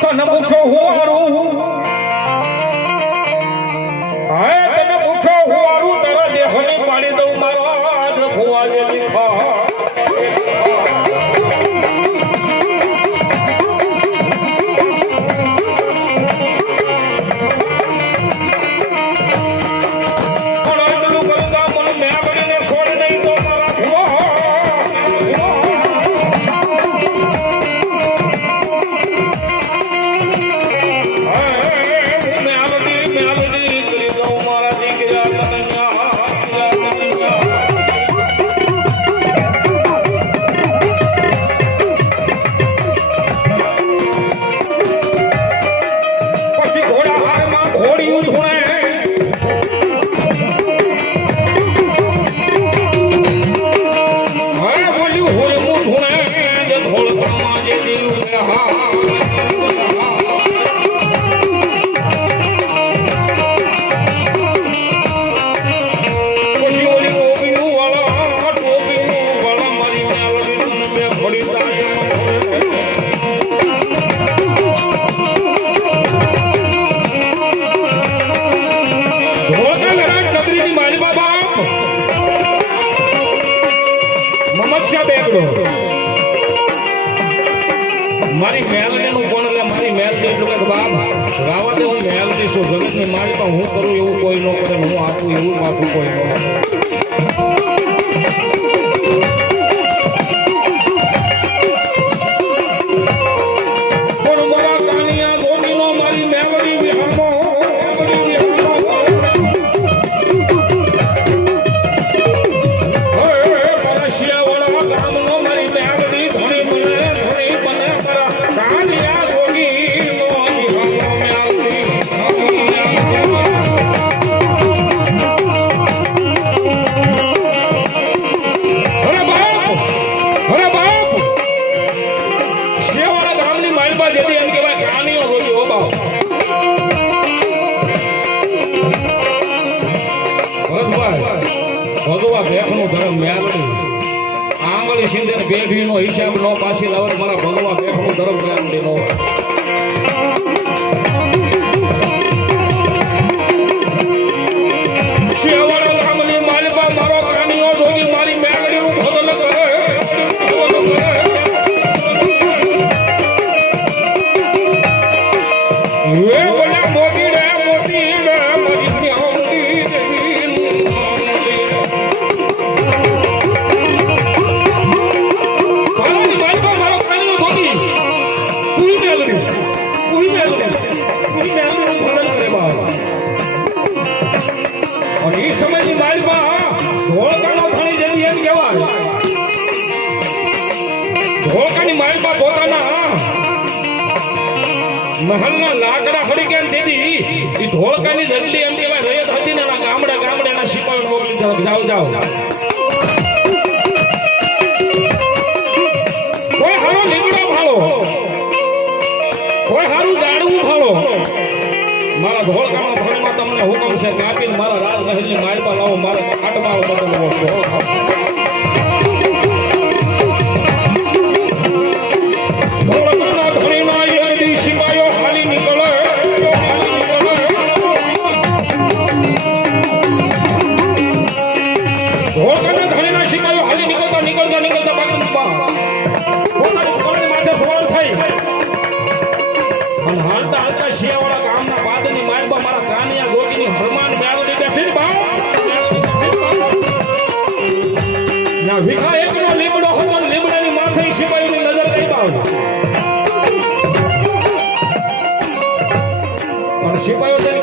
તન મુખો હુવારું. હે તન મુખો હુવારું, તારા દેહની પાડી દઉં મારા જ ભુવા જે દીખા માલમાં હું કરું એવું કોઈ ન કરે હું આપું એવું પાછું કોઈ ન જાઓ ભરતભાઈ, ભગવા ભેખનું ધર્મ મ્યાલડી આંગળી સિંધેર બેઠીનો હિસાબ નો પાછી લાવે મારા ભગવા ભેખનું ધર્મ મ્યાલડીનો પૈસા પોતાના મહલના લાકડા ફરી ગયા તેથી એ ધોળકાની જડલી એમ એવા રયત હતી ને ગામડા ગામડાના સિપાહીને મોકલી જાઓ જાઓ. તમને હુકમ છે કાપીને મારા રાજ રહેલી માયપા લાવો મારા આટમાં આવો તમને હાલકા શિયાવાળા ગામના નજર કઈ બાવ સિપાયો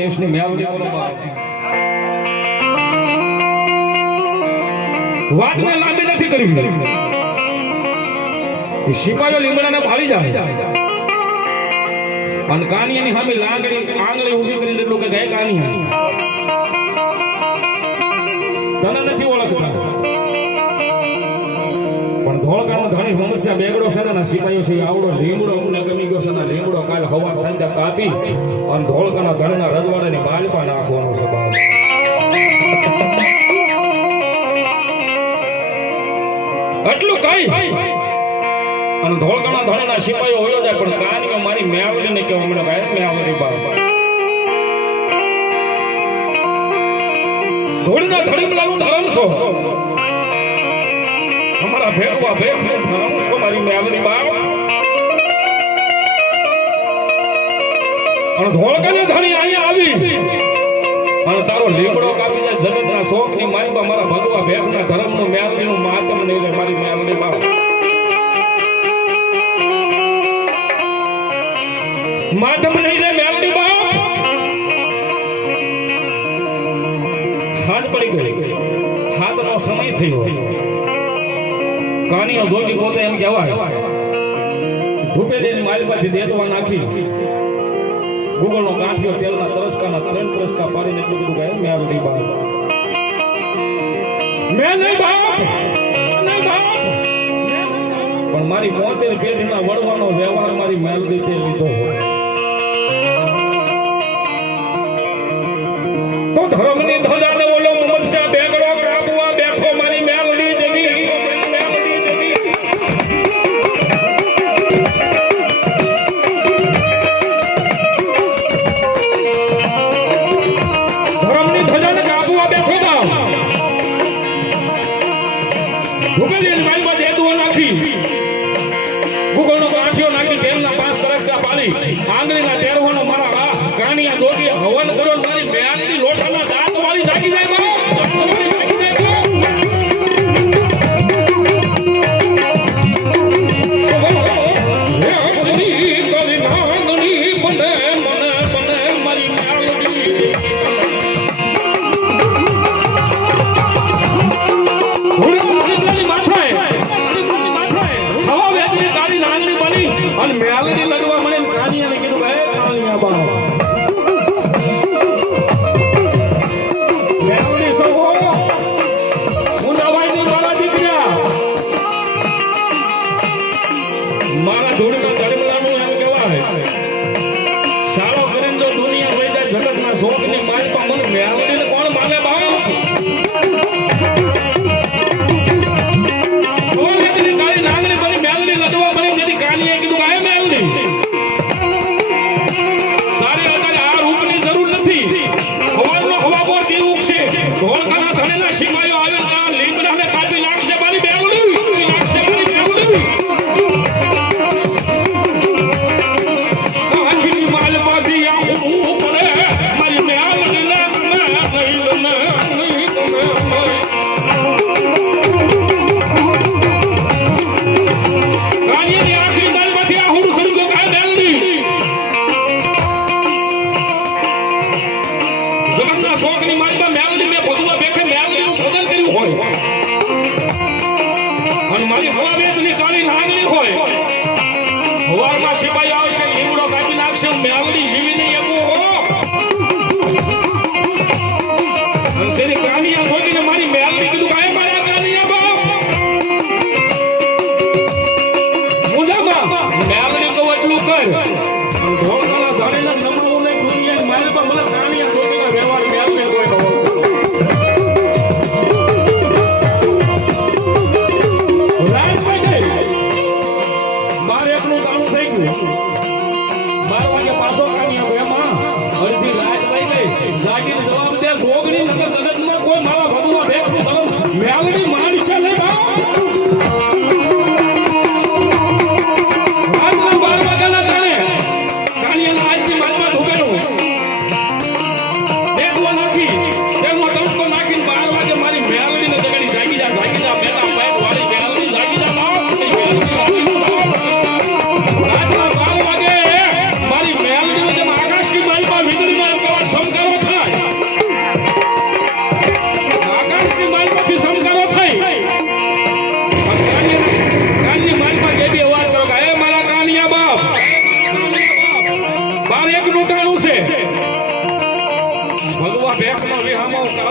દેશની મેલડી વાત મેં લાંબી નથી કરી સિપાહીઓ લીમડાને ભાળી જાય. અને કાનિયાની સામે લાંગડી, આંગળી ઊભી કરીને એટલું કે ગઈ કાનિયા. તને નથી ઓળખતા. ધોળકાનો ધણી સમસ્યા બેગડો છે ને સિપાહીઓ છે. આવડો લીમડો અમને ગમી ગયો છે ને લીમડો કાલ હવા ત્યાં કાપી અને ધોળકાના ધણના રજવાડાની બાલપા નાખવાનો છે બાપ. એટલું કઈ અને ધોળકાના ધણના સિપાહીઓ હોયો જાય, પણ કાનીઓ મારી મેવડી ને કેવા મને ભાઈ, મેવડી બાપ. ધોળીના ધડીમ લાવું ધરમ છો. ભેગવા ભેગ ને ધરમ છો મારી મેવડી બાપ અને ધોળકાની ધણી અહીંયા આવી. અને તારો લીમડો કાપી જાય જગતના શોખની મારી બા મારા ભગવા ભેગના ધર્મનું મેલડીનું માતમ નહીં રે મારી મેલડી બાપ માધમ નહીં રે મેલડી બાપ હાથ પડી ગઈ હાથનો સમય થયો. કાનીઓ જોગી પોતે એમ કહેવાય. ધૂપેલીની માલિપાથી દેતવા નાખી. ગૂગલનો ગાંઠિયો તેલના તરસકાના ત્રણ તરસકા પાડીને એટલું બધું કે મેં આવી બાપ. મેં નહીં બાપ! પણ મારી મોતેર પેઢીના વળવાનો વ્યવહાર મારી મેલડી તે લીધો હોય. તો ધર્મની ધજાને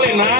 vale nada.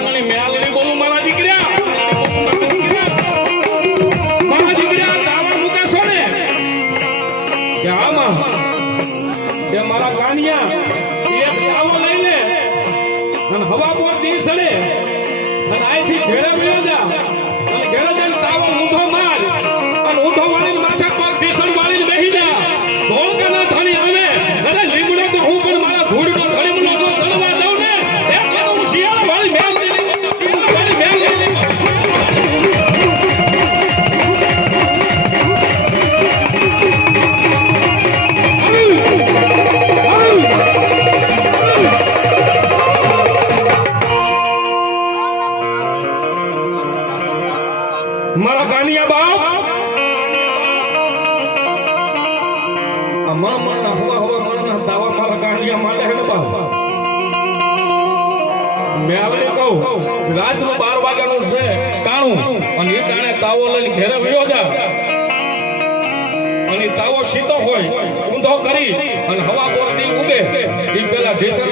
મારા કાનિયા બાપ. મારા કાનિયા માટે રાતનું બાર વાગ્યાનું છે ટાણું અને એ ટાણે તાવો લઈને ઘેરે વયો જા. અને તાવો સીતો હોય, ઊંધો કરી અને હવા બોરતી ઉગે. એ પેલા ઢીસર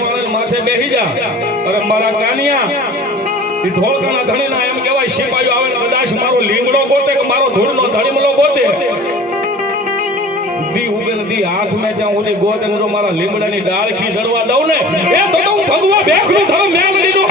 બેહી જા. અરે મારા કાનિયા ઈ ધોળકાના ધણીના એમ કહેવાય સિપાહીઓ આવે કદાચ મારો લીમડો ગોતે કે મારો ધૂળનો ધણીમલો ગોતે. દી ઉગે ને દી હાથ મેં ત્યાં ઓલી ગોતે ને જો મારા લીમડાની ડાળ ખીસડવા દઉં ને, એ તો હું ભગવા બેખનું ધર્મ મેં લીધો